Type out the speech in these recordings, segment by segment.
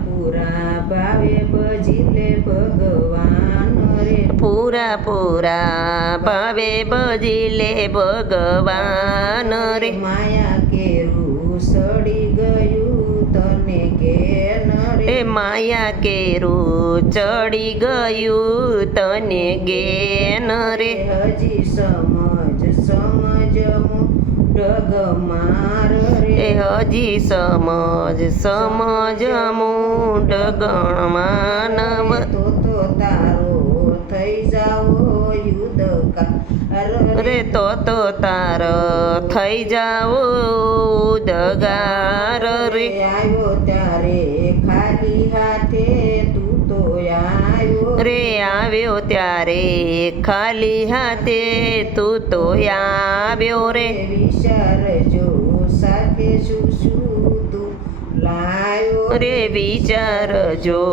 પૂરા ભાવે ભજીલે ભગવાન રે પૂરા પૂરા ભાવે ભજીલે ભગવાન રે માયા કેરું સડી ગયું તને કે એ નરે માયા કેરું ચડી ગયું તને ગેન રે હજી સમજ સમજ ડગ માર એ હજી સમજ સમજ મૂંડ ગણમાનવ તો તો તારો થઈ જાઓ રે. તો તો તાર થઈ જાઓ દગાર રે આવ્યો ત્યારે આવ્યો રે આવ્યો ત્યારે ખાલી હાથે તું તો આવ્યો રે. વિચારજો સાથે શું શું તું લાયો રે વિચારજો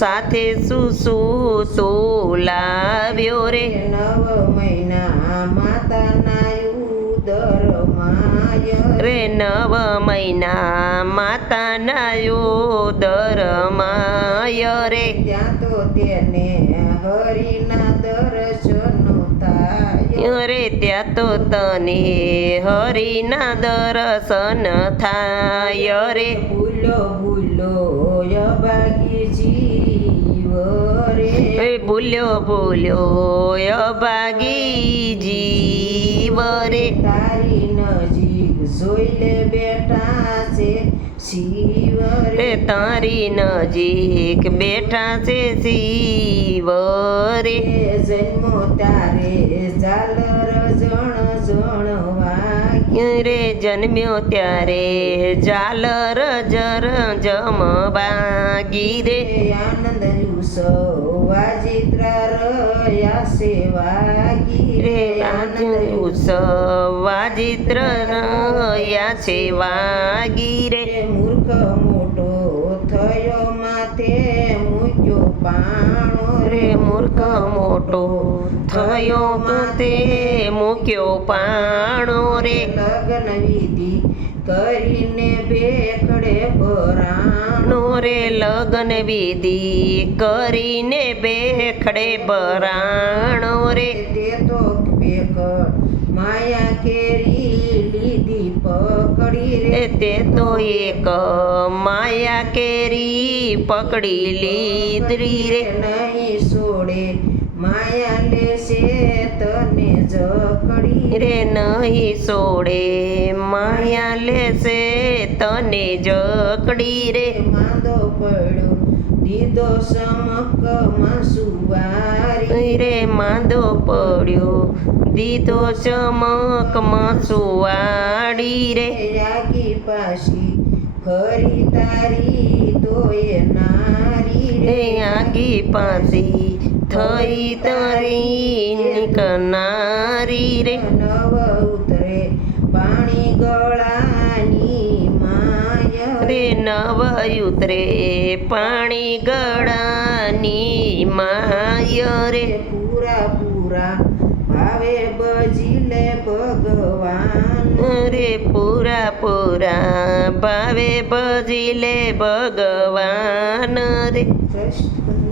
સાથે શું શું તું લાવ્યો રે? નવ મહિના માતાના રે નવ મહિના માતાના ઉદર માય રે. ત્યાં તો તેને હરિના દર્શનો થાય. રે ત્યાં તો તને હરિના દર્શન થાય રે. ભૂલો ભૂલો એ ભૂલ્યો ભૂલ્યો અભાગી જીવ રે. તારી નજીક જોઈ લે બેટા છે શિવ રે તારી નજીક બેઠા છે શિવ રે જન્મો તારે ઝાલર જણ જણ રે જન્મ્યો ત્યારે ઝાલર જર જમવાગી રે. આનંદ વાજિત્રા રહ્યા સેવાગી રે આનંદ ઉત્સવ વાજિત્ર રહ્યા છે વાગી રે મૂર્ખ મોટો થયો માથે મૂક્યો પાણો રે. મૂર્ખ મોટો થયો માથે મૂક્યો પાણો રે. લગ્ન વિધિ કરીને ભેખડે ભરાણો રે લગ્ન વિધિ કરીને બેખડે બરાણો રે તે તો માયા કેરી લીધી પકડી રે. તે તો એક માયા કેરી પકડી લીધરી રે. નહીં છોડે માયા લેશે તને જકડી. રે નહીં સોડે માયા લેશે તને જકડી રે. માંદો પડ્યો દીધો સમક માસુવારી. રે માંદો પડ્યો દીધો ચમક સુવાડી રે. રાગી પાછી ફરી તારી તોય નારી રે. આગી પાછી થઈ તારી નિકનારી રે. નવ ઉતરે પાણી માય રે નવ પાણી ગળાની માય રે. પૂરા પૂરા ભાવે બજીલે ભગવાન. રે પૂરા પૂરા ભાવે ભજી લે ભગવાન રે.